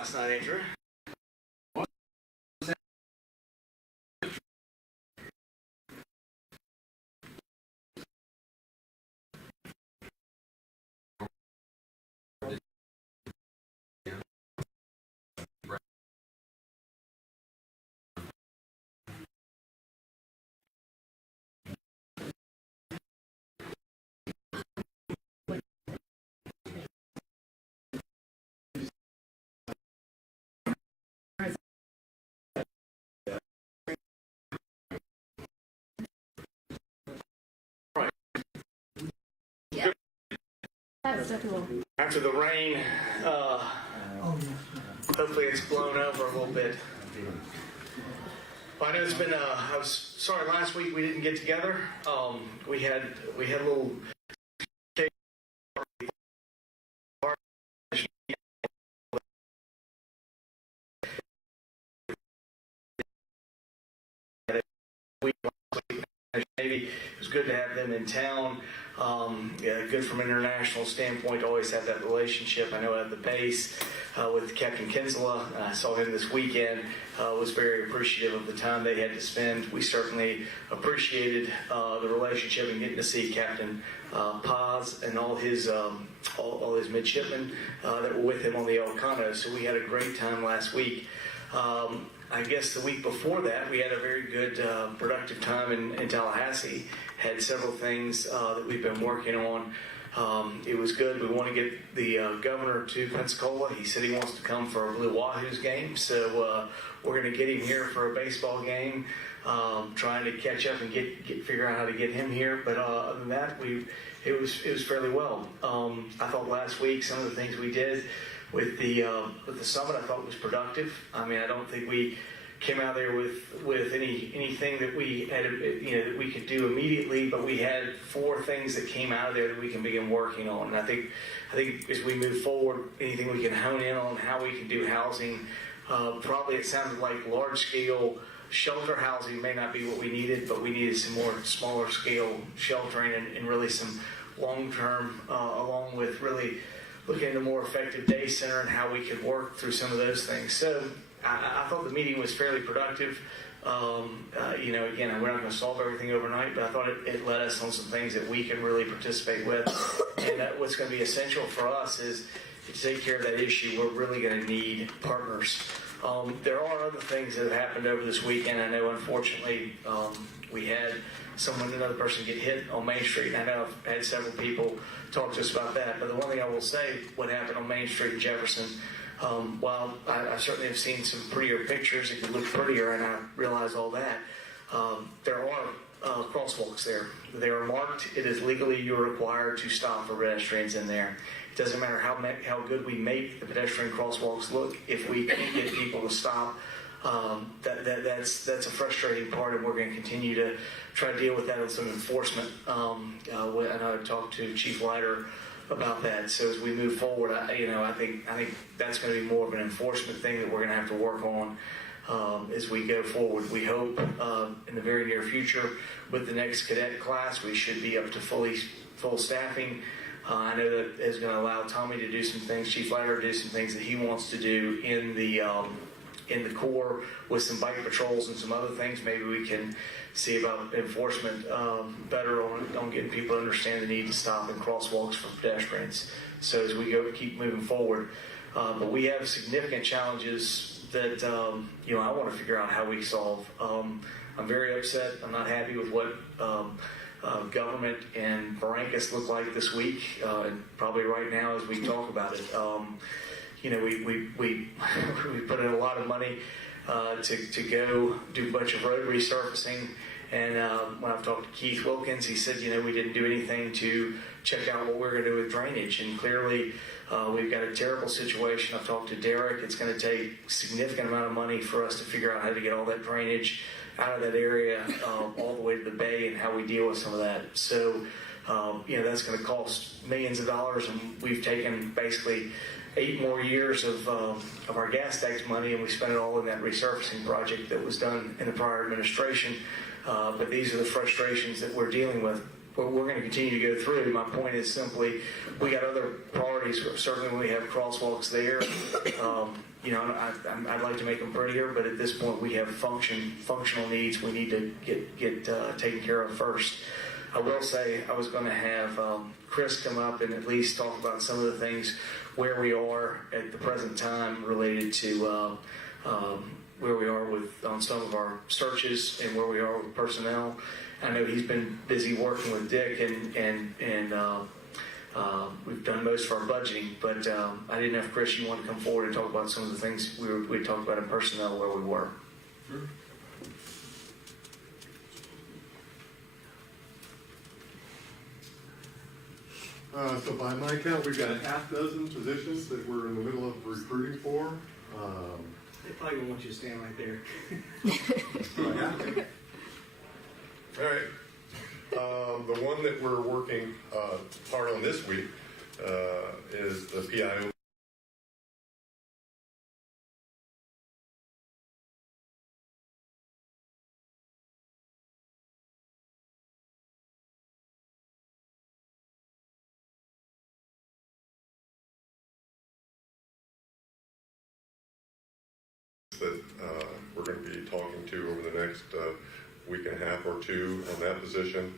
last night, Andrew? After the rain, hopefully it's blown over a little bit. Well, I know it's been. I was sorry last week we didn't get together. We had a little. Maybe it was good to have them in town. Yeah, good from an international standpoint to always have that relationship. I know at the base with Captain Kinsella, I saw him this weekend, was very appreciative of the time they had to spend. We certainly appreciated the relationship and getting to see Captain Paz and all his midshipmen that were with him on the Elcano. So we had a great time last week. I guess the week before that, we had a very good, productive time in Tallahassee. Had several things that we've been working on. It was good. We want to get the governor to Pensacola. He said he wants to come for a Blue Wahoos game, so we're going to get him here for a baseball game. Trying to catch up and figure out how to get him here. But other than that, it was fairly well. I thought last week some of the things we did with the summit, I thought was productive. I mean, I don't think we came out there with anything that we had, that we could do immediately, but we had 4 things that came out of there that we can begin working on. And I think as we move forward, anything we can hone in on how we can do housing. Probably it sounded like large scale shelter housing may not be what we needed, but we needed some more smaller scale sheltering and really some long term, along with really looking at a more effective day center and how we could work through some of those things. So I thought the meeting was fairly productive. Again, we're not going to solve everything overnight, but I thought it led us on some things that we can really participate with. And what's going to be essential for us is to take care of that issue. We're really going to need partners. There are other things that have happened over this weekend. I know, unfortunately, we had another person get hit on Main Street. And I know I've had several people talk to us about that. But the one thing I will say, what happened on Main Street in Jefferson, while I certainly have seen some prettier pictures, it could look prettier, and I realize all that, there are crosswalks there. They are marked. It is legally you're required to stop for pedestrians in there. It doesn't matter how good we make the pedestrian crosswalks look. If we can't get people to stop, that's a frustrating part, and we're going to continue to try to deal with that with some enforcement. And I talked to Chief Leiter about that. So as we move forward, I think that's going to be more of an enforcement thing that we're going to have to work on as we go forward. We hope in the very near future with the next cadet class, we should be up to full staffing. I know that is going to allow Tommy to do some things, Chief Leiter to do some things that he wants to do in the Corps with some bike patrols and some other things. Maybe we can see about enforcement better on getting people to understand the need to stop in crosswalks for pedestrians. So as we keep moving forward, but we have significant challenges that I want to figure out how we solve. I'm very upset. I'm not happy with what government and Barrancas look like this week, and probably right now as we talk about it. We put in a lot of money to go do a bunch of road resurfacing. And when I've talked to Keith Wilkins, he said, we didn't do anything to check out what we're going to do with drainage. And clearly, we've got a terrible situation. I've talked to Derek. It's going to take a significant amount of money for us to figure out how to get all that drainage out of that area all the way to the bay and how we deal with some of that. So, that's going to cost millions of dollars. And we've taken basically 8 more years of our gas tax money, and we spent it all in that resurfacing project that was done in the prior administration. But these are the frustrations that we're dealing with. we're going to continue to go through. My point is simply, we got other priorities. Certainly, when we have crosswalks there, I'd like to make them prettier, but at this point, we have functional needs we need to get taken care of first. I will say I was going to have Chris come up and at least talk about some of the things where we are at the present time related to where we are on some of our searches and where we are with personnel. I know he's been busy working with Dick and we've done most of our budgeting, but I didn't know if, Chris, you want to come forward and talk about some of the things we talked about in personnel where we were. Sure. So by my count, we've got a half dozen positions that we're in the middle of recruiting for. They probably won't want you to stand right there. All right. The one that we're working hard on this week is the PIO. That we're going to be talking to over the next week and a half or two on that position.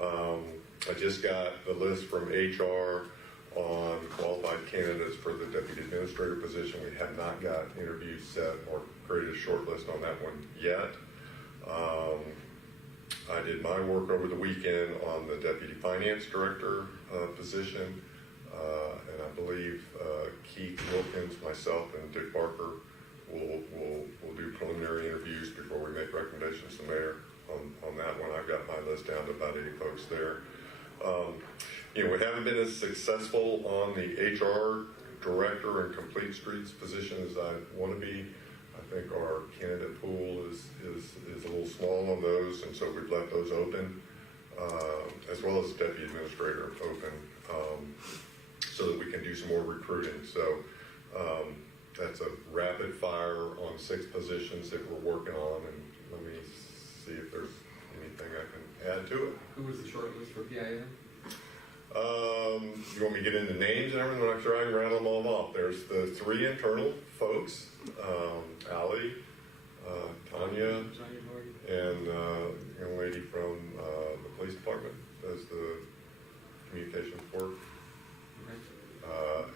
I just got the list from HR on qualified candidates for the deputy administrator position. We have not got interviews set or created a short list on that one yet. I did my work over the weekend on the deputy finance director position, and I believe Keith Wilkins, myself, and Dick Barker We'll do preliminary interviews before we make recommendations to the mayor on that one. I've got my list down to about 80 folks there. We haven't been as successful on the HR director and complete streets position as I want to be. I think our candidate pool is a little small on those, and so we've left those open, as well as deputy administrator open, so that we can do some more recruiting. So that's a rapid fire on 6 positions that we're working on, and let me see if there's anything I can add to it. Who was the short list for PIM? You want me to get into names and everything? I'm sure I can rattle them all off. There's the 3 internal folks, Allie, Tanya, and a young lady from the police department does the communications work.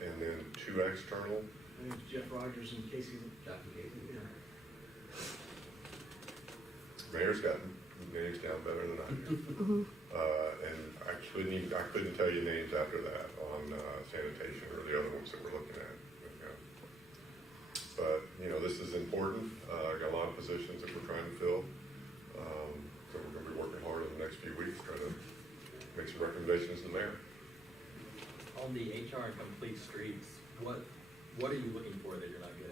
And then 2 external. I think Jeff Rogers and Casey. Yeah. Mayor's got names down better than I do. And I couldn't tell you names after that on sanitation or the other ones that we're looking at. But this is important. I got a lot of positions that we're trying to fill. So we're going to be working hard in the next few weeks, trying to make some recommendations to the mayor. On the HR and complete streets, what are you looking for that you're not getting?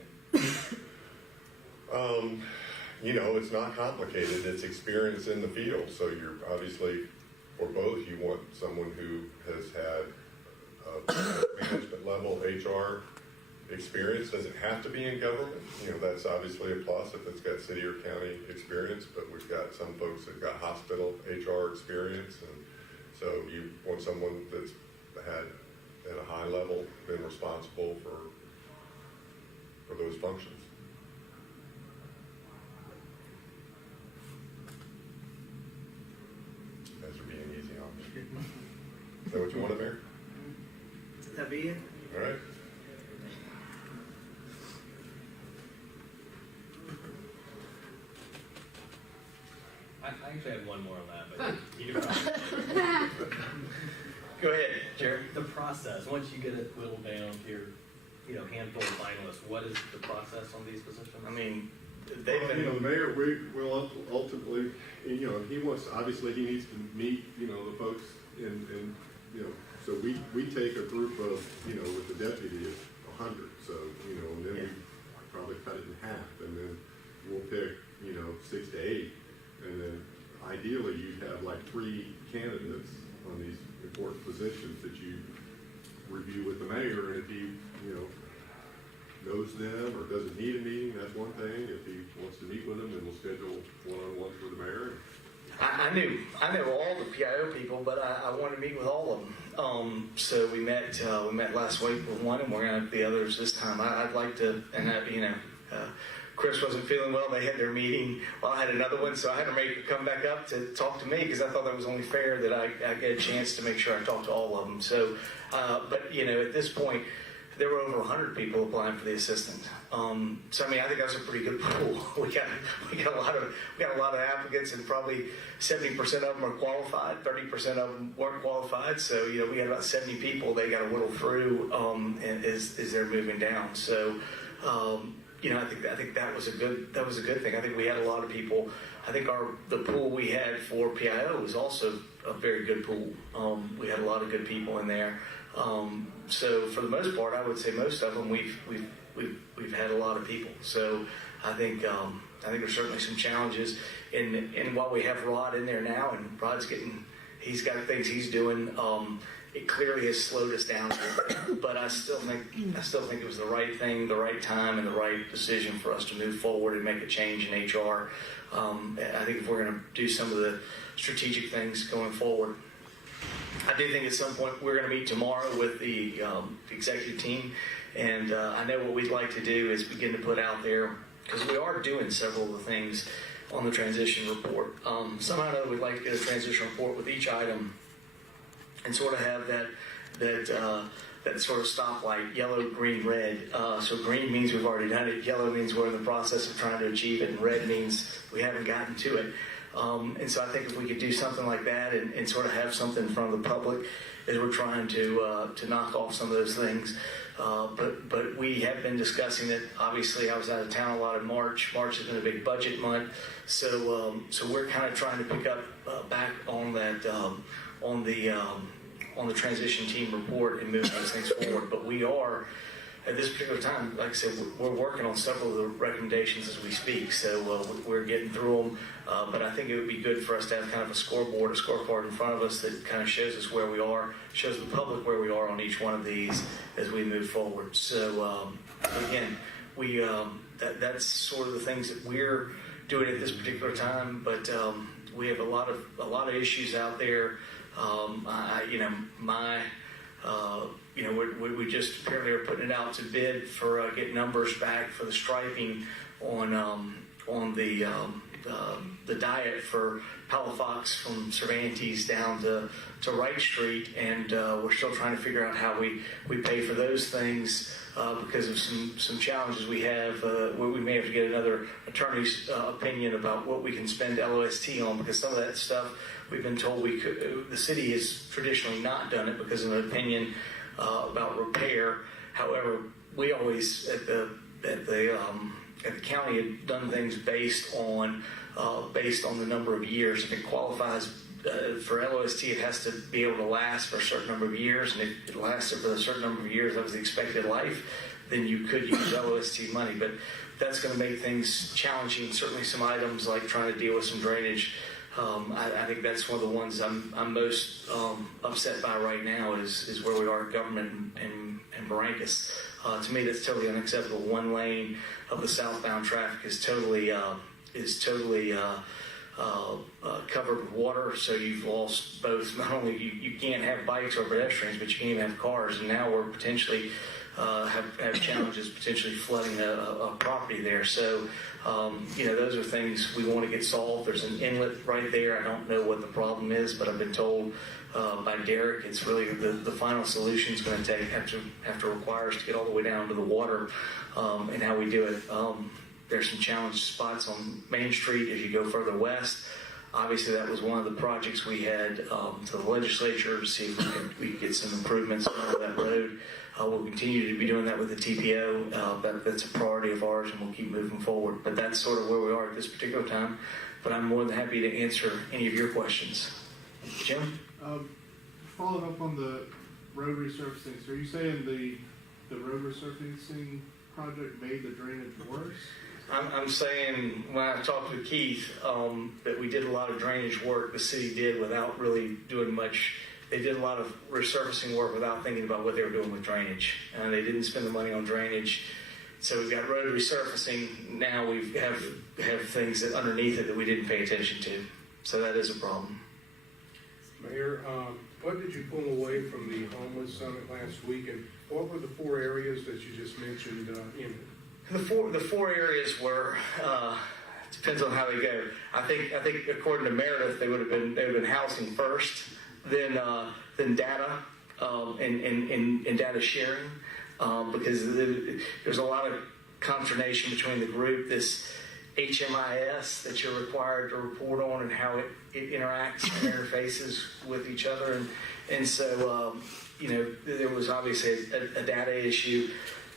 It's not complicated. It's experience in the field. So you're obviously, for both, you want someone who has had management level HR experience. Doesn't have to be in government. That's obviously a plus if it's got city or county experience, but we've got some folks that got hospital HR experience. And so you want someone that's had, at a high level, been responsible for those functions. Those are being easy on me. Is that what you wanted, Mayor? That be it? All right. I actually have one more on that, but you can probably. Go ahead, Jared. The process, once you get it whittled down to your handful of finalists, what is the process on these positions? I mean, they've been. The mayor, we will ultimately, he wants, obviously he needs to meet, the folks and so we take a group of, with the deputy of 100. So, and then we probably cut it in half, and then we'll pick, 6 to 8. And then ideally you'd have like 3 candidates on these important positions that you review with the mayor, and if he, knows them or doesn't need a meeting, that's one thing. If he wants to meet with them, then we'll schedule one-on-ones with the mayor. I knew all the PIO people, but I wanted to meet with all of them. So we met last week with one, and we're going to have the others this time. I'd like to, and Chris wasn't feeling well. They had their meeting. Well, I had another one, so I had to make her come back up to talk to me because I thought that was only fair that I get a chance to make sure I talk to all of them. So, but at this point, there were over 100 people applying for the assistant. So I mean, I think that was a pretty good pool. We got a lot of applicants, and probably 70% of them are qualified. 30% of them weren't qualified. So we had about 70 people. They got to whittle through as they're moving down. So. I think that was a good thing. I think we had a lot of people. I think the pool we had for PIO was also a very good pool. We had a lot of good people in there. So for the most part, I would say most of them we've had a lot of people. So I think there's certainly some challenges. And while we have Rod in there now, and he's got things he's doing. It clearly has slowed us down, but I still think it was the right thing, the right time, and the right decision for us to move forward and make a change in HR. I think if we're going to do some of the strategic things going forward, I do think at some point we're going to meet tomorrow with the executive team, and I know what we'd like to do is begin to put out there, because we are doing several of the things on the transition report. Somehow or another, we'd like to get a transition report with each item and sort of have that sort of stoplight, yellow, green, red. So green means we've already done it, yellow means we're in the process of trying to achieve it, and red means we haven't gotten to it. And so I think if we could do something like that and sort of have something from the public as we're trying to knock off some of those things. But we have been discussing it. Obviously, I was out of town a lot in March. March has been a big budget month. So we're kind of trying to pick up back on that, on the transition team report and move those things forward. But we are, at this particular time, like I said, we're working on several of the recommendations as we speak. So we're getting through them. But I think it would be good for us to have kind of a scorecard in front of us that kind of shows us where we are, shows the public where we are on each one of these as we move forward. So again, that's sort of the things that we're doing at this particular time. But we have a lot of issues out there. We just apparently are putting it out to bid for get numbers back for the striping on the diet for Palafox from Cervantes down to Wright Street, and we're still trying to figure out how we pay for those things because of some challenges we have where we may have to get another attorney's opinion about what we can spend LOST on, because some of that stuff we've been told we could. The city has traditionally not done it because of an opinion about repair. However, we always at the county had done things based on the number of years. If it qualifies for LOST, it has to be able to last for a certain number of years, and if it lasted for a certain number of years, that was the expected life, then you could use LOST money. But that's going to make things challenging. Certainly some items like trying to deal with some drainage. I think that's one of the ones I'm most upset by right now is where we are at government and Barrancas. To me, that's totally unacceptable. One lane of the southbound traffic is totally covered with water, so you've lost both. Not only you can't have bikes or pedestrians, but you can't even have cars. And now we're potentially have challenges potentially flooding a property there. So those are things we want to get solved. There's an inlet right there. I don't know what the problem is, but I've been told by Derek it's really the final solution is going to have to require us to get all the way down to the water and how we do it. There's some challenge spots on Main Street as you go further west. Obviously, that was one of the projects we had to the legislature to see if we could get some improvements on that road. We'll continue to be doing that with the TPO. That's a priority of ours, and we'll keep moving forward. But that's sort of where we are at this particular time. But I'm more than happy to answer any of your questions. Jim? Following up on the road resurfacing, so are you saying the road resurfacing project made the drainage worse? I'm saying when I talked with Keith that we did a lot of drainage work the city did without really doing much. They did a lot of resurfacing work without thinking about what they were doing with drainage. And they didn't spend the money on drainage. So we've got road resurfacing. Now we have things that underneath it that we didn't pay attention to. So that is a problem. Mayor, what did you pull away from the homeless summit last week, and what were the 4 areas that you just mentioned in it? The four areas were depends on how they go. I think according to Meredith, they would have been housing first, then data and data sharing, because there's a lot of consternation between the group. This HMIS that you're required to report on and how it interacts and interfaces with each other, and so there was obviously a data issue.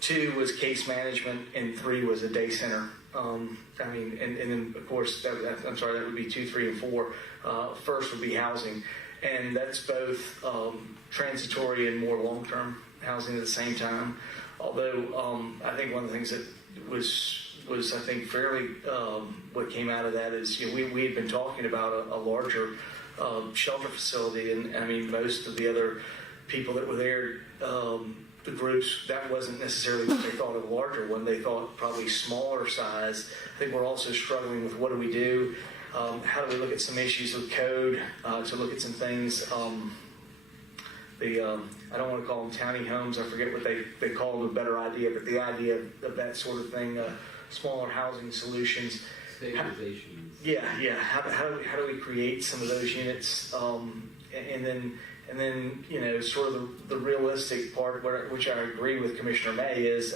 2 was case management, and 3 was a day center. And then of course that would be 2, 3, and 4. First would be housing, and that's both transitory and more long-term housing at the same time. Although I think one of the things that was I think fairly what came out of that is we had been talking about a larger shelter facility, and I mean most of the other people that were there, the groups, that wasn't necessarily what they thought of a larger one. They thought probably smaller size. I think we're also struggling with what do we do? How do we look at some issues with code to look at some things? I don't want to call them tiny homes. I forget what they call them, a better idea, but the idea of that sort of thing, smaller housing solutions. Stabilization. Yeah. How do we create some of those units? And then sort of the realistic part, which I agree with Commissioner May, is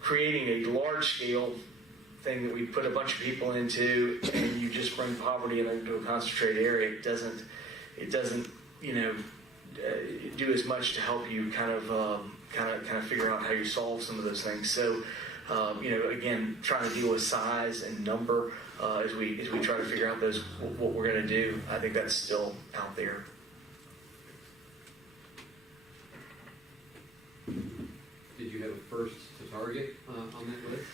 creating a large scale thing that we put a bunch of people into, and you just bring poverty into a concentrated area. It doesn't do as much to help you kind of figure out how you solve some of those things. So again, trying to deal with size and number as we try to figure out what we're going to do. I think that's still out there. Did you have a first to target on that list?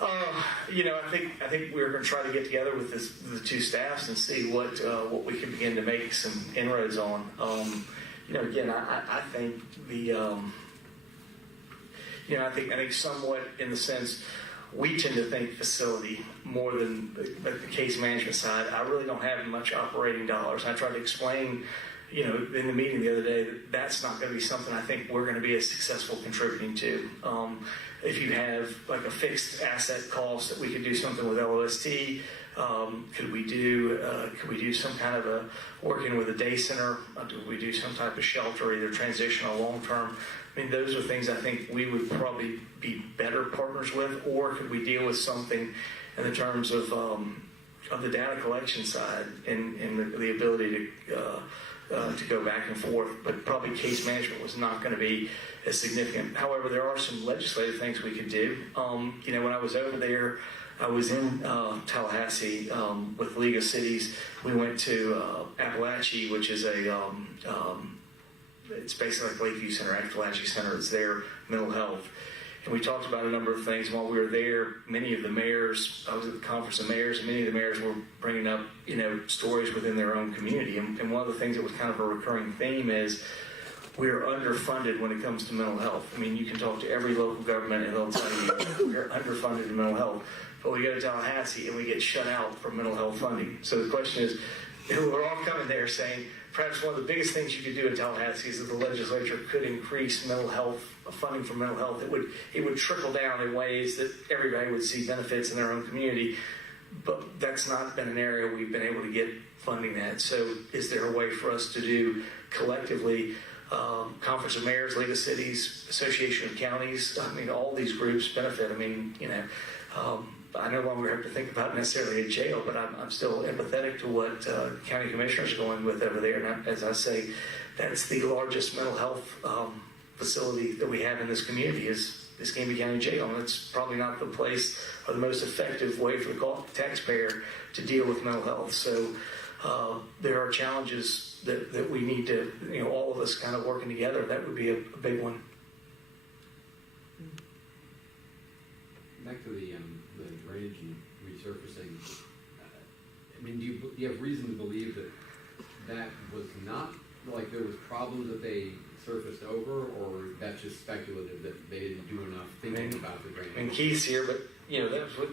I think we're going to try to get together with the 2 staffs and see what we can begin to make some inroads on. Again, I think I think somewhat in the sense we tend to think facility more than the case management side. I really don't have much operating dollars. I tried to explain, in the meeting the other day, that's not going to be something I think we're going to be as successful contributing to. If you have like a fixed asset cost that we could do something with LOST, could we do some kind of a working with a day center? Could we do some type of shelter, either transitional or long term? I mean, those are things I think we would probably be better partners with. Or could we deal with something in the terms of the data collection side and the ability to go back and forth? But probably case management was not going to be as significant. However, there are some legislative things we could do. When I was over there, I was in Tallahassee with League of Cities. We went to Appalachia, which is it's basically like Lakeview Center, Appalachia Center. It's their mental health. And we talked about a number of things. While we were there, many of the mayors, I was at the conference of mayors, and many of the mayors were bringing up, stories within their own community. And one of the things that was kind of a recurring theme is we're underfunded when it comes to mental health. I mean, you can talk to every local government and they'll tell you we're underfunded in mental health. But we go to Tallahassee and we get shut out from mental health funding. So the question is, we're all coming there saying, perhaps one of the biggest things you could do in Tallahassee is that the legislature could increase mental health funding for mental health. It would trickle down in ways that everybody would see benefits in their own community. But that's not been an area we've been able to get funding at. So is there a way for us to do collectively, Conference of Mayors, League of Cities, Association of Counties? I mean, all these groups benefit. I mean, I no longer have to think about necessarily a jail, but I'm still empathetic to what county commissioners are going with over there. And as I say, that's the largest mental health facility that we have in this community is Escambia County Jail. And it's probably not the place or the most effective way for the taxpayer to deal with mental health. So there are challenges that we need to, all of us kind of working together. That would be a big one. Back to the drainage and resurfacing. I mean, do you have reason to believe that was not like there was problems that they surfaced over, or that's just speculative that they didn't do enough thinking about the drainage? And Keith's here, but that's what.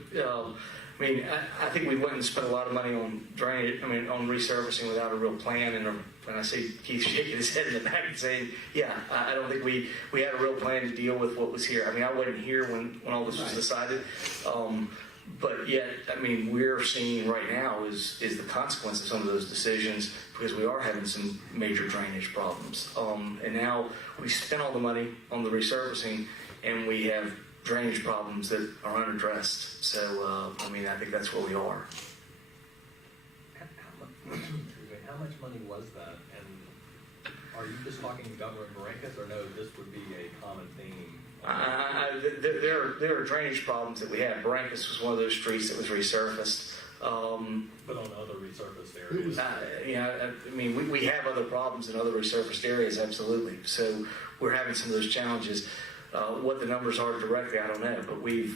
I think we went and spent a lot of money on drainage. On resurfacing without a real plan. And I see Keith shaking his head in the back and saying, "Yeah, I don't think we had a real plan to deal with what was here." I wasn't here when all this was decided. But yet, we're seeing right now is the consequence of some of those decisions, because we are having some major drainage problems. And now we spent all the money on the resurfacing, and we have drainage problems that are unaddressed. So, I think that's where we are. How much money was that? And are you just talking Governor Barranquez, or no, this would be a common theme? There are drainage problems that we have. Barranquez was one of those streets that was resurfaced. But on other resurfaced areas? We have other problems in other resurfaced areas, absolutely. So we're having some of those challenges. What the numbers are directly, I don't know. But we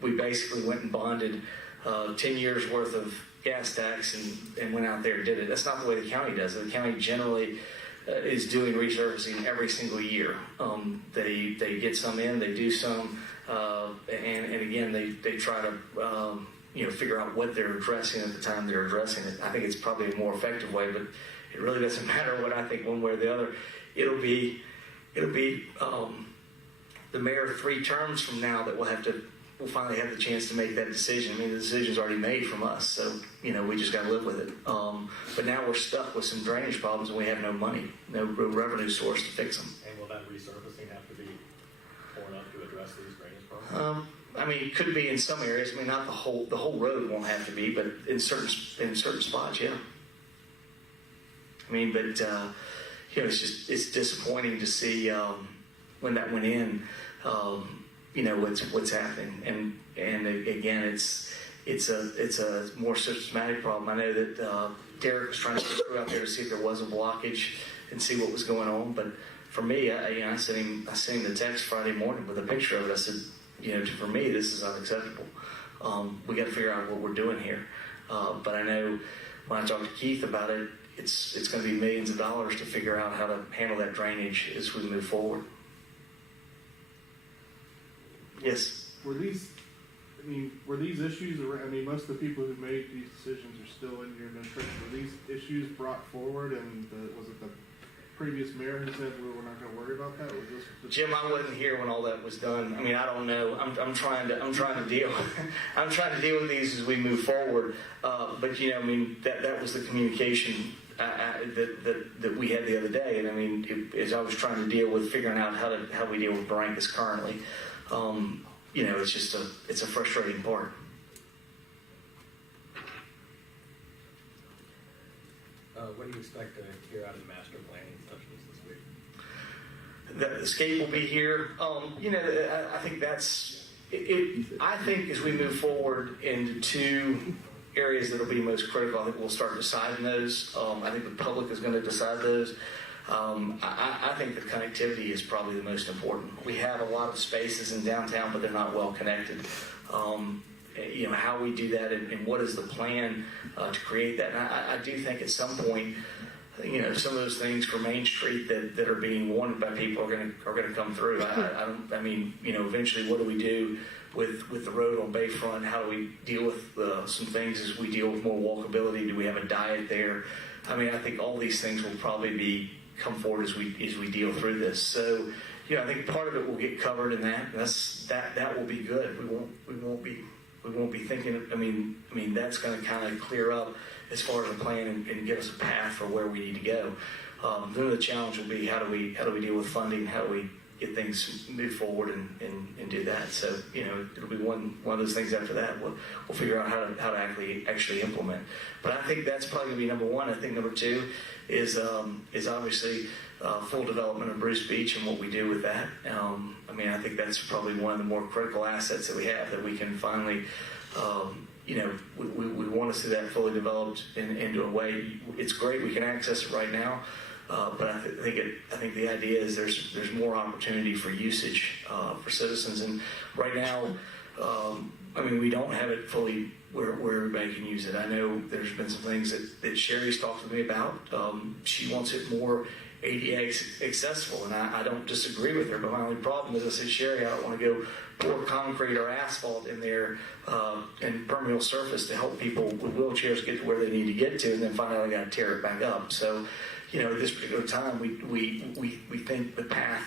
basically went and bonded 10 years worth of gas tax and went out there and did it. That's not the way the county does it. The county generally is doing resurfacing every single year. They get some in, they do some, and again they try to figure out what they're addressing at the time they're addressing it. I think it's probably a more effective way, but it really doesn't matter what I think one way or the other. It'll be the mayor 3 terms from now that we'll finally have the chance to make that decision. The decision's already made from us, so we just got to live with it. But now we're stuck with some drainage problems, and we have no money, no real revenue source to fix them. And will that resurfacing have to be torn up to address these drainage problems? It could be in some areas. Not the whole road won't have to be, but in certain spots, yeah. It's disappointing to see when that went in. What's happening, and again, it's a more systematic problem. I know that Derek was trying to get crew out there to see if there was a blockage and see what was going on. But for me, I sent him the text Friday morning with a picture of it. I said, for me, this is unacceptable. We got to figure out what we're doing here. But I know when I talked to Keith about it, it's going to be millions of dollars to figure out how to handle that drainage as we move forward. Yes. Were these issues, most of the people who made these decisions are still in your administration. Were these issues brought forward, and was it the previous mayor who said we're not going to worry about that? Or was this Jim, I wasn't here when all that was done. I don't know. I'm trying to deal. I'm trying to deal with these as we move forward. But that was the communication that we had the other day, and as I was trying to deal with figuring out how we deal with Barranquez currently. It's a frustrating part. When do you expect to hear out of the master planning sessions this week? The skate will be here. I think that's it. I think as we move forward into 2 areas that will be most critical, I think we'll start deciding those. I think the public is going to decide those. I think the connectivity is probably the most important. We have a lot of spaces in downtown, but they're not well connected. How we do that and what is the plan to create that. And I do think at some point, some of those things for Main Street that are being wanted by people are going to come through. Eventually, what do we do with the road on Bayfront? How do we deal with some things as we deal with more walkability? Do we have a diet there? I think all these things will probably come forward as we deal through this. So, I think part of it will get covered in that. That will be good. We won't be thinking. That's going to kind of clear up as far as a plan and give us a path for where we need to go. Then the challenge will be how do we deal with funding? How do we get things move forward and do that? So it'll be one of those things. After that, we'll figure out how to actually implement. But I think that's probably going to be number one. I think number 2 is obviously full development of Bruce Beach and what we do with that. I think that's probably one of the more critical assets that we have, that we can finally. We want to see that fully developed into a way. It's great we can access it right now, But I think the idea is there's more opportunity for usage for citizens, and right now, I mean, we don't have it fully where everybody can use it. I know there's been some things that Sherry's talked to me about. She wants it more ADA accessible, and I don't disagree with her, but my only problem is I said, Sherry, I don't want to go pour concrete or asphalt in there and permeable surface to help people with wheelchairs get to where they need to get to, and then find out I got to tear it back up. So, you know, at this particular time, we think the path,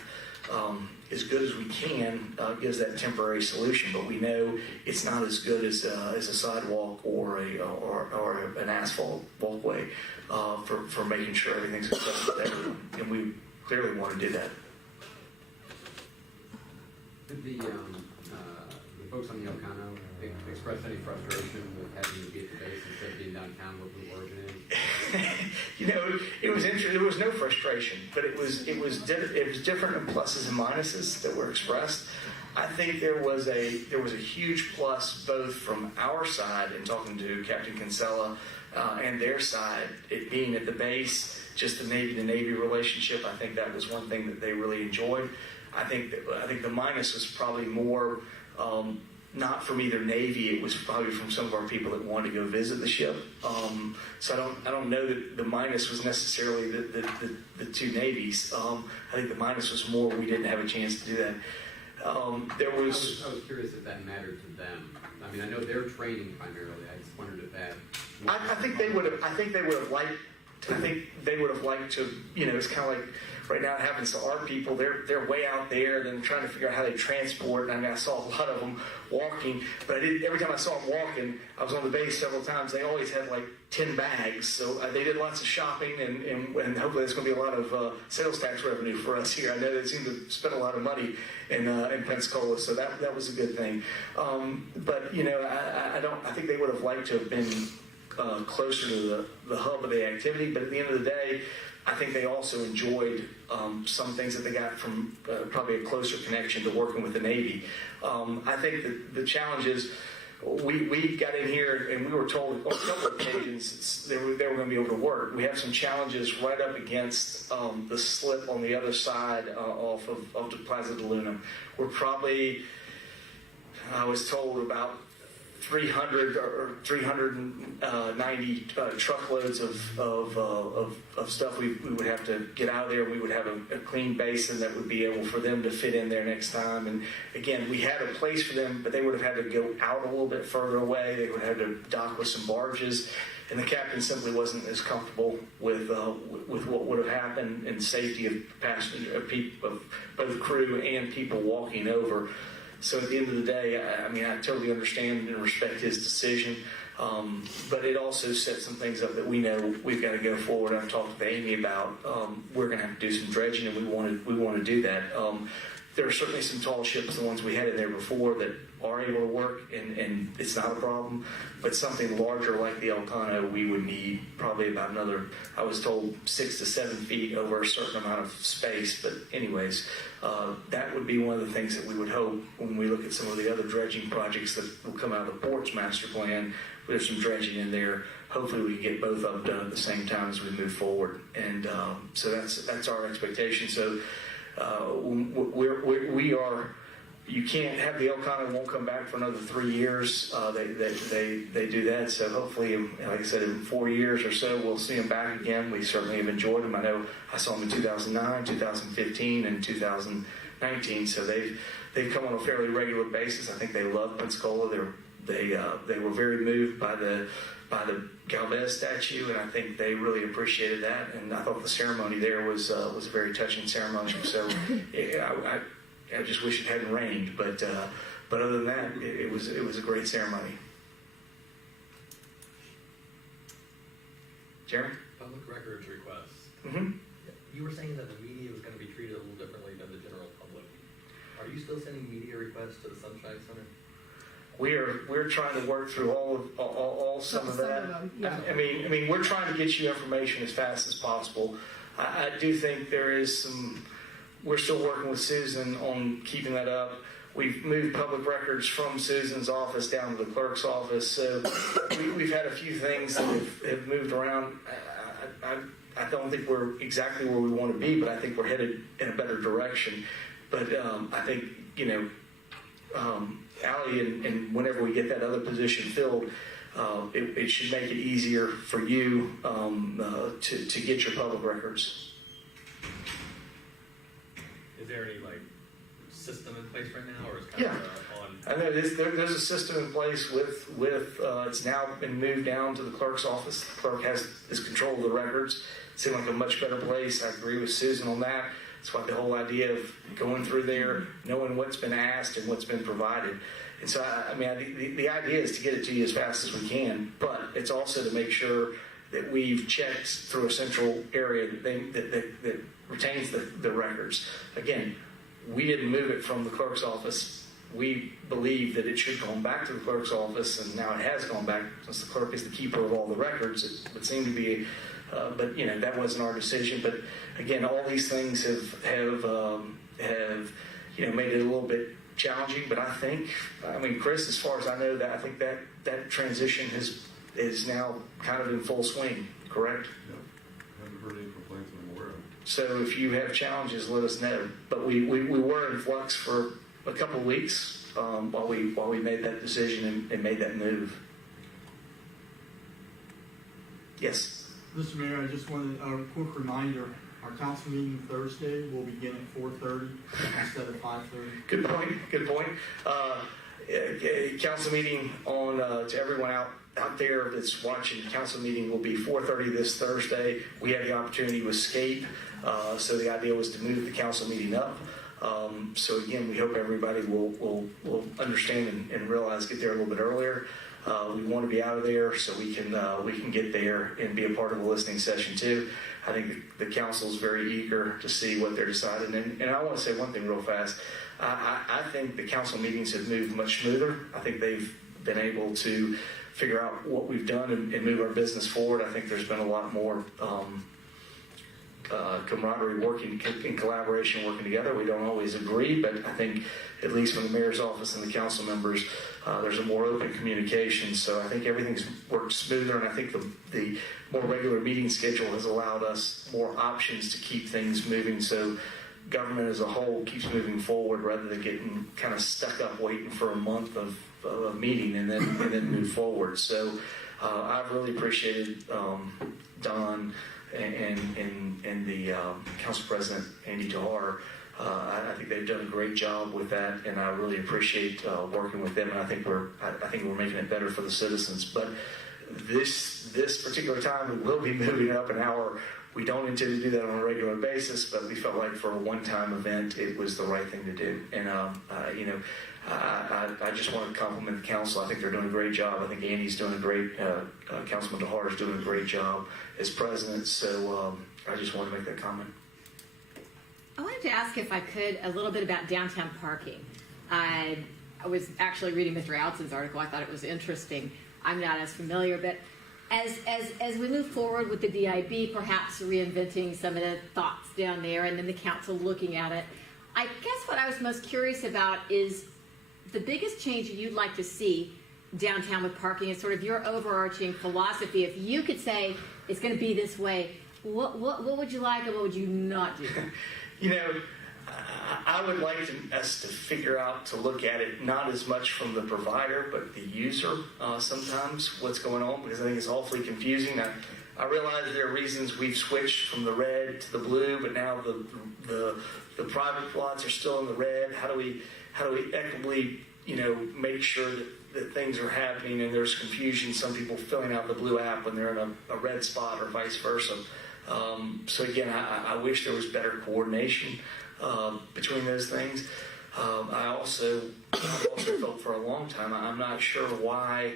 as good as we can, gives that temporary solution, but we know it's not as good as a sidewalk or an asphalt walkway for making sure everything's accessible to everyone, and we clearly want to do that. Did the folks on the Elcano express any frustration with having to be at the base instead of being downtown where Blue Origin is? You know, it was interesting. There was no frustration, but it was different in pluses and minuses that were expressed. I think there was a huge plus both from our side in talking to Captain Kinsella and their side, it being at the base, just the Navy to Navy relationship. I think that was one thing that they really enjoyed. I think the minus was probably more not from either Navy. It was probably from some of our people that wanted to go visit the ship. So I don't know that the minus was necessarily the two Navies. I think the minus was more we didn't have a chance to do that. I was curious if that mattered to them. I mean, I know they're training primarily. I just wondered if that. I think they would have liked to. You know, it's kind of like right now it happens to our people. They're way out there, then trying to figure out how they transport. And I mean, I saw a lot of them walking, but every time I saw them walking, I was on the base several times. They always had like 10 bags, so they did lots of shopping, and hopefully there's going to be a lot of sales tax revenue for us here. I know they seem to spend a lot of money in Pensacola, so that was a good thing. But you know, I think they would have liked to have been closer to the hub of the activity. But at the end of the day, I think they also enjoyed some things that they got from probably a closer connection to working with the Navy. I think that the challenge is we got in here and we were told on a couple of occasions they were going to be able to work. We have some challenges right up against the slip on the other side off of the Plaza de Luna. We're probably, I was told, about 300 or 390 truckloads of stuff we would have to get out of there. We would have a clean basin that would be able for them to fit in there next time. And again, we had a place for them, but they would have had to go out a little bit further away. They would have to dock with some barges, and the captain simply wasn't as comfortable with what would have happened and safety of passengers, of both crew and people walking over. So at the end of the day, I mean, I totally understand and respect his decision, but it also sets some things up that we know we've got to go forward. I've talked to Amy about we're going to have to do some dredging, and we want to do that. There are certainly some tall ships, the ones we had in there before, that are able to work, and it's not a problem. But something larger like the Elcano, we would need probably about another, I was told, 6 to 7 feet over a certain amount of space. But anyways, that would be one of the things that we would hope when we look at some of the other dredging projects that will come out of the port's master plan. There's some dredging in there. Hopefully we can get both of them done at the same time as we move forward. And so that's our expectation. So we are. You can't have the Elcano won't come back for another 3 years. They do that. So hopefully, like I said, in 4 years or so, we'll see them back again. We certainly have enjoyed them. I know I saw them in 2009, 2015, and 2019. So they've come on a fairly regular basis. I think they love Pensacola. They were very moved by the Galvez statue, and I think they really appreciated that. And I thought the ceremony there was a very touching ceremony. So I just wish it hadn't rained, but other than that, it was a great ceremony. Jeremy? Public records requests. Mm-hmm. You were saying that the media was going to be treated a little differently than the general public. Are you still sending media requests to the Sunshine Center? We're trying to work through all some of that. Yeah. I mean, we're trying to get you information as fast as possible. I do think there is some. We're still working with Susan on keeping that up. We've moved public records from Susan's office down to the clerk's office, so we've had a few things that have moved around. I don't think we're exactly where we want to be, but I think we're headed in a better direction. But I think, Ally, and whenever we get that other position filled, it should make it easier for you to get your public records. Is there any system in place right now, or is kind of on? I know there's a system in place with it's now been moved down to the clerk's office. The clerk has control of the records. It seemed like a much better place. I agree with Susan on that. That's why the whole idea of going through there, knowing what's been asked and what's been provided. And so, I think the idea is to get it to you as fast as we can, but it's also to make sure that we've checked through a central area that retains the records. Again, we didn't move it from the clerk's office. We believe that it should go back to the clerk's office, and now it has gone back since the clerk is the keeper of all the records. It would seem to be, but that wasn't our decision. But again, all these things have made it a little bit challenging. But I think, Chris, as far as I know, I think that transition is now kind of in full swing. Correct? I haven't heard any complaints I'm aware of. So if you have challenges, let us know. But we were in flux for a couple of weeks while we made that decision and made that move. Yes. Mr. Mayor, I just wanted a quick reminder. Our council meeting Thursday will begin at 4:30 instead of 5:30. Good point. Council meeting to everyone out there that's watching. Council meeting will be 4:30 this Thursday. We had the opportunity to escape, so the idea was to move the council meeting up. So again, we hope everybody will understand and realize, get there a little bit earlier. We want to be out of there so we can get there and be a part of the listening session too. I think the council is very eager to see what they're deciding. And I want to say one thing real fast. I think the council meetings have moved much smoother. I think they've been able to figure out what we've done and move our business forward. I think there's been a lot more camaraderie, working in collaboration, working together. We don't always agree, but I think at least from the mayor's office and the council members, there's a more open communication. So I think everything's worked smoother, and I think the more regular meeting schedule has allowed us more options to keep things moving. So government as a whole keeps moving forward rather than getting kind of stuck up waiting for a month of a meeting and then move forward. So I've really appreciated Don and the council president Andy Tahar. I think they've done a great job with that, and I really appreciate working with them. And I think we're making it better for the citizens. But this particular time, we will be moving up an hour. We don't intend to do that on a regular basis, but we felt like for a one-time event, it was the right thing to do. And I just want to compliment the council. I think they're doing a great job. I think Andy's doing a great. Councilman DeHart is doing a great job as president. So I just want to make that comment. I wanted to ask, if I could, a little bit about downtown parking. I was actually reading Mr. Altson's article. I thought it was interesting. I'm not as familiar, but as we move forward with the DIB, perhaps reinventing some of the thoughts down there, and then the council looking at it, I guess what I was most curious about is the biggest change you'd like to see downtown with parking is sort of your overarching philosophy. If you could say it's going to be this way, what would you like and what would you not do? I would like us to figure out, to look at it not as much from the provider, but the user sometimes, what's going on, because I think it's awfully confusing. I realize there are reasons we've switched from the red to the blue, but now the private plots are still in the red. How do we equitably, make sure that things are happening and there's confusion, some people filling out the blue app when they're in a red spot or vice versa. So again, I wish there was better coordination between those things. I've also felt for a long time, I'm not sure why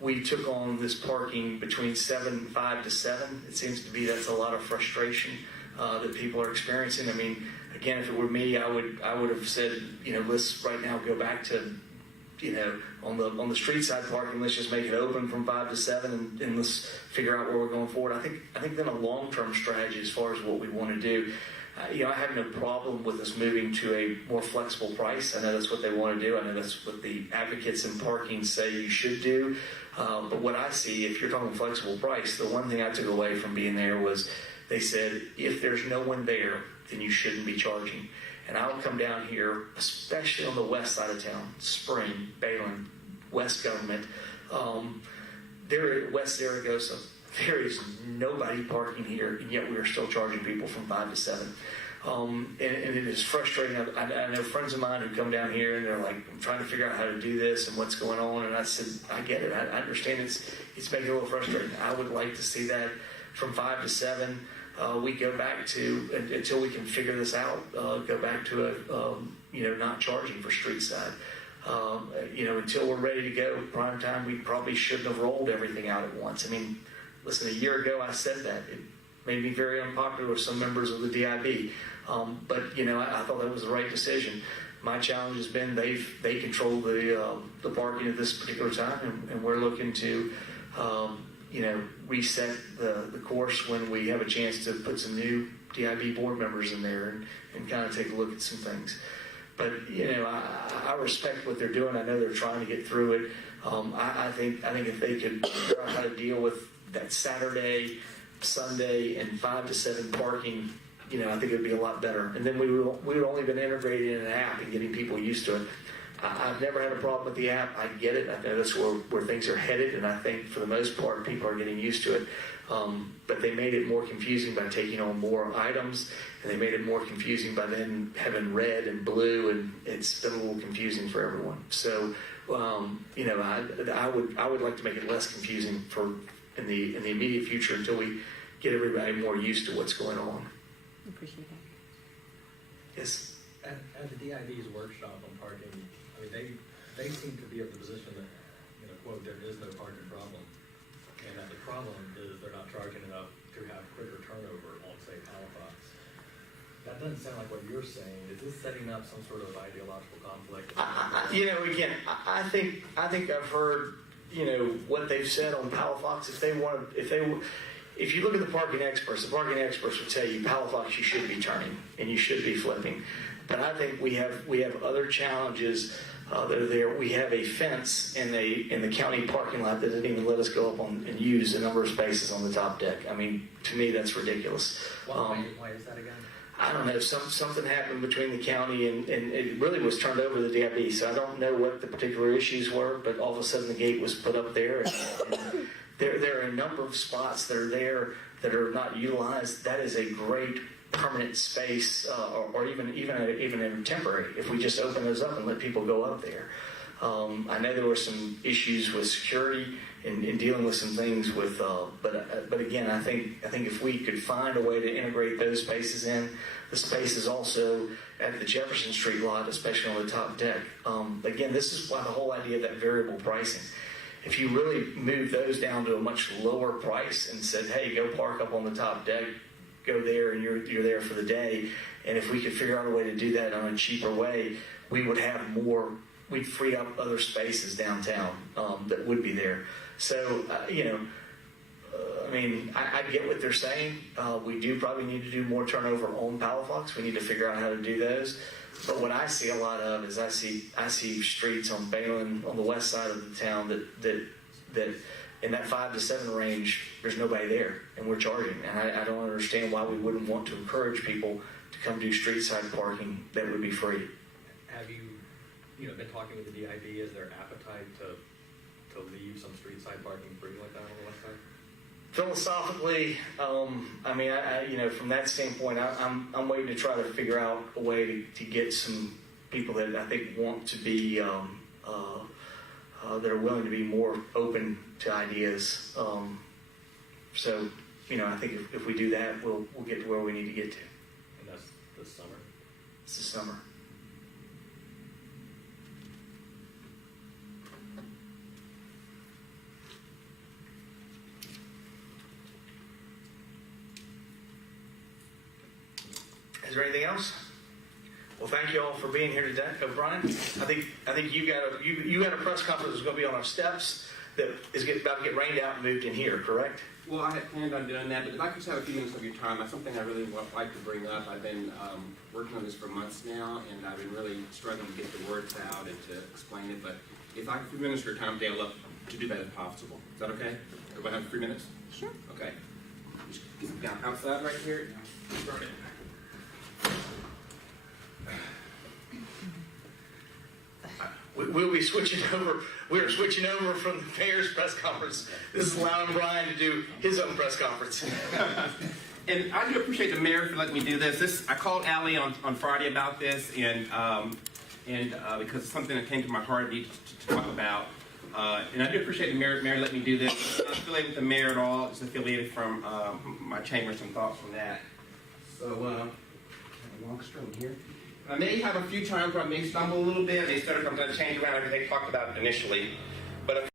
we took on this parking between 5 to 7. It seems to be that's a lot of frustration that people are experiencing. Again, if it were me, I would have said, let's right now go back to, on the street side parking, let's just make it open from 5 to 7 and let's figure out where we're going forward. I think then a long-term strategy as far as what we want to do. I have no problem with us moving to a more flexible price. I know that's what they want to do. I know that's what the advocates in parking say you should do. But what I see, if you're talking flexible price, the one thing I took away from being there was they said, if there's no one there, then you shouldn't be charging. And I'll come down here, especially on the west side of town, Spring, Balin, West Government, there at West Zaragoza, there is nobody parking here, and yet we are still charging people from 5 to 7. And it is frustrating. I know friends of mine who come down here and they're like, I'm trying to figure out how to do this and what's going on. And I said, I get it. I understand it's making it a little frustrating. I would like to see that from 5 to 7. We go back to, until we can figure this out, go back to not charging for street side. Until we're ready to go prime time, we probably shouldn't have rolled everything out at once. I mean, listen, a year ago I said that. It made me very unpopular with some members of the DIB. But I thought that was the right decision. My challenge has been they control the parking at this particular time, and we're looking to reset the course when we have a chance to put some new DIB board members in there and kind of take a look at some things. But I respect what they're doing. I know they're trying to get through it. I think if they could figure out how to deal with that Saturday, Sunday, and 5 to 7 parking, I think it would be a lot better. And then we would only been integrated in an app and getting people used to it. I've never had a problem with the app. I get it. I know that's where things are headed, and I think for the most part people are getting used to it. But they made it more confusing by taking on more items, and they made it more confusing by then having red and blue, and it's been a little confusing for everyone. So, I would like to make it less confusing in the immediate future until we get everybody more used to what's going on. Appreciate that. Yes. At the DIB's workshop on parking, I mean, they seem to be of the position that, quote, there is no parking problem. And that the problem is they're not charging enough to have quicker turnover on, say, Halifax. That doesn't sound like what you're saying. Is this setting up some sort of ideological conflict? Again, I think I've heard, what they've said on Halifax. If you look at the parking experts will tell you Halifax you should be turning and you should be flipping. But I think we have other challenges that are there. We have a fence in the county parking lot that doesn't even let us go up and use a number of spaces on the top deck. I mean, to me, that's ridiculous. Why is that again? I don't know. Something happened between the county and it really was turned over to the DIB. So I don't know what the particular issues were, but all of a sudden the gate was put up there. And there are a number of spots that are there that are not utilized. That is a great permanent space, or even a temporary. If we just open those up and let people go up there. I know there were some issues with security and dealing with some things with, but again, I think if we could find a way to integrate those spaces in, the spaces also at the Jefferson Street lot, especially on the top deck. Again, this is why the whole idea of that variable pricing. If you really move those down to a much lower price and said, hey, go park up on the top deck, go there, and you're there for the day. And if we could figure out a way to do that on a cheaper way, we would have more. We'd free up other spaces downtown that would be there. So, I get what they're saying. We do probably need to do more turnover on Palafox. We need to figure out how to do those. But what I see a lot of is I see streets on Balin on the west side of the town that in that 5 to 7 range, there's nobody there, and we're charging. And I don't understand why we wouldn't want to encourage people to come do street side parking that would be free. Have you been talking with the DIB? Is there appetite to leave some street side parking free like that on the west side? Philosophically, from that standpoint, I'm waiting to try to figure out a way to get some people that I think want to be that are willing to be more open to ideas. I think if we do that, we'll get to where we need to get to. And that's this summer? It's this summer. Is there anything else? Well, thank you all for being here today. Brian, I think you got a press conference that's going to be on our steps that is about to get rained out and moved in here, correct? Well, I had planned on doing that, but if I could just have a few minutes of your time, that's something I really would like to bring up. I've been working on this for months now, and I've been really struggling to get the words out and to explain it. But if I have a few minutes of your time today, I'd love to do that if possible. Is that okay? Everybody have 3 minutes? Sure. Okay. get some down outside right here. We'll be switching over. We're switching over from the mayor's press conference. This is allowing Brian to do his own press conference. And I do appreciate the mayor for letting me do this. I called Allie on Friday about this, and because it's something that came to my heart to talk about. And I do appreciate the mayor letting me do this. I'm not affiliated with the mayor at all. It's affiliated from my chamber. Some thoughts from that. So, a long string here. I may have a few times where I may stumble a little bit. I may stutter. I'm going to change around everything I talked about initially. But